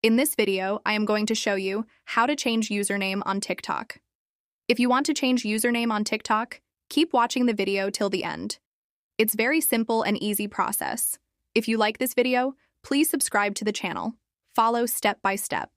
In this video, I am going to show you how to change username on TikTok. If you want to change username on TikTok, keep watching the video till the end. It's very simple and easy process. If you like this video, please subscribe to the channel. Follow step by step.